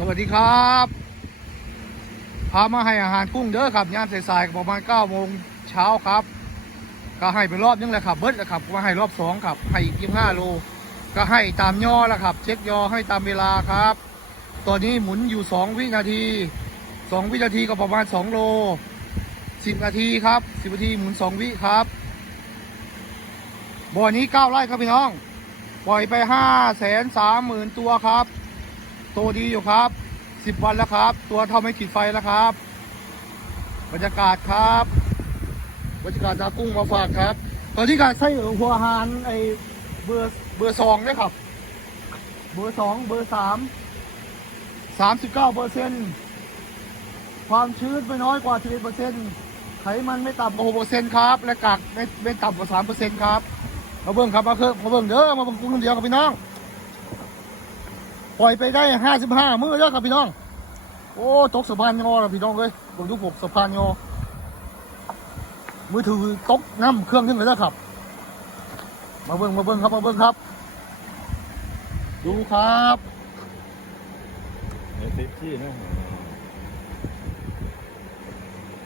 สวัสดีครับ พามาให้อาหารกุ้งเด้อครับยามสายๆประมาณ9โมงเช้าครับ ก็ให้ไปรอบนึงแหละครับ เบิร์ดแหละครับมาให้รอบสองครับ ให้อีกยี่ห้าโล ก็ให้ตามย่อแหละครับ เช็คยอให้ตามเวลาครับ ตอนนี้หมุนอยู่2วินาที2วินาทีก็ประมาณ2โล10นาทีครับ10นาทีหมุน2วิครับบ่อนี้9ไร่ครับพี่น้อง ปล่อยไป5 3 0 0 0 0ตัวครับ โตดีอยู่ครับ 10 วันแล้วครับ ตัวเท่าไม่ขีดไฟแล้วครับ บรรยากาศครับบรรยากาศนากุ้งมาฝากครับ ตอนที่การใส่หัวหารไอเบอร์เบอร์สองเนี่ยครับ เบอร์สองเบอร์สามสามสิบเก้าเปอร์เซ็นความชื้นไม่น้อยกว่าสิบเอ็ดเปอร์เซ็นไขมันไม่ต่ำกว่าหกเปอร์เซ็นครับ และกากไม่ไม่ต่ำกว่าสามเปอร์เซ็นครับ มาเบิ่งครับ มาเพิ่มมาเบิ่งเด้อมาเบิ่งกุ้งเดียวครับพี่น้อง ปล่อยไปได้ห้าสิบห้ามื้อแล้วครับพี่น้อง โอ้ตกสะพานงอแล้วพี่น้องเลยผมดูผมสะพานงอ มือถือตกน้ำเครื่องนึงเลยนะครับ มาเบิ้งมาเบิ้งครับมาเบิ้งครับ ดูครับเดี๋ยวเต็มที่นะ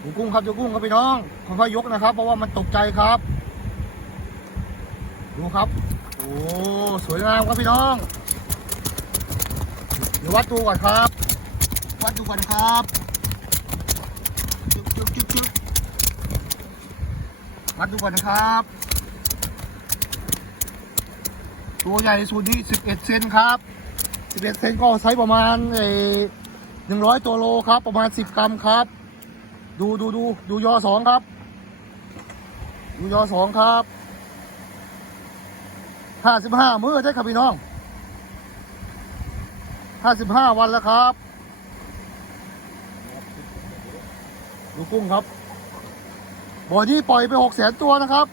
ดูกุ้งครับดูกุ้งครับพี่น้องค่อยๆยกนะครับ เพราะว่ามันตกใจครับ ดูครับ โอ้ สวยงามครับพี่น้องเดี๋ย วัดดูก่อนครับ วัดดูก่อนครับจุ๊บจุ๊บจุ๊บจุ๊บวัดดูก่อนนะครับ ตัวใหญ่สุดนี่11 เซนครับ 11 เซนก็ใช้ประมาณเอ่อ100ตัวโลครับ ประมาณ 10 กรัมครับ ดูดูดูดูยอสองครับ ดูยอสองครับห้าสิบห้ามือได้ครับพี่น้อง ห้าสิบห้าวันแล้วครับ ดูกุ้งครับ บ่อนี้ปล่อยไปหกแสนตัวนะครับ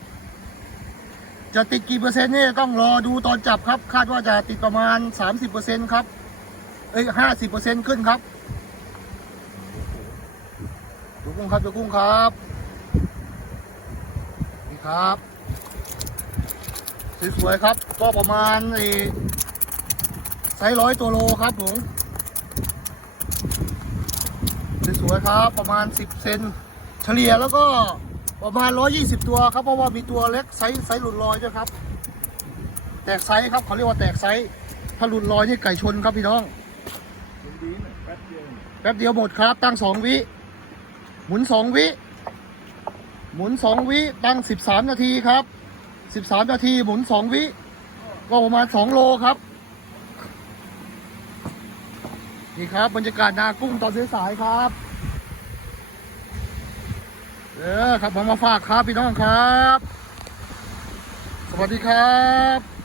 จะติดกี่เปอร์เซ็นต์นี่ต้องรอดูตอนจับครับ คาดว่าจะติดประมาณสามสิบเปอร์เซ็นต์ครับ เอ้ยห้าสิบเปอร์เซ็นต์ขึ้นครับ ดูกุ้งครับ ดูกุ้งครับ นี่ครับ สวยๆครับ ก็ประมาณไไซส์ร้อยตัวโลครับผมสวยๆครับ ประมาณ 10 เซนเฉลี่ยแล้วก็ประมาณ 120 ตัวครับ เพราะว่ามีตัวเล็กไซส์ไซส์หลุดลอยด้วยครับ แตกไซส์ครับเขาเรียกว่าแตกไซส์ถ้าหลุดลอยนี่ไก่ชนครับพี่น้องแป๊บเดียวแป๊บเดียวหมดครับ ตั้งสองวิ หมุนสองวิ หมุนสองวิ ตั้งสิบสามนาทีครับสิบสามนาที หมุนสองวิ ก็ประมาณสองโลครับ นี่ครับบรรยากาศนากุ้งตอนสายๆครับเออครับผมมาฝากครับพี่น้องครับ สวัสดีครับ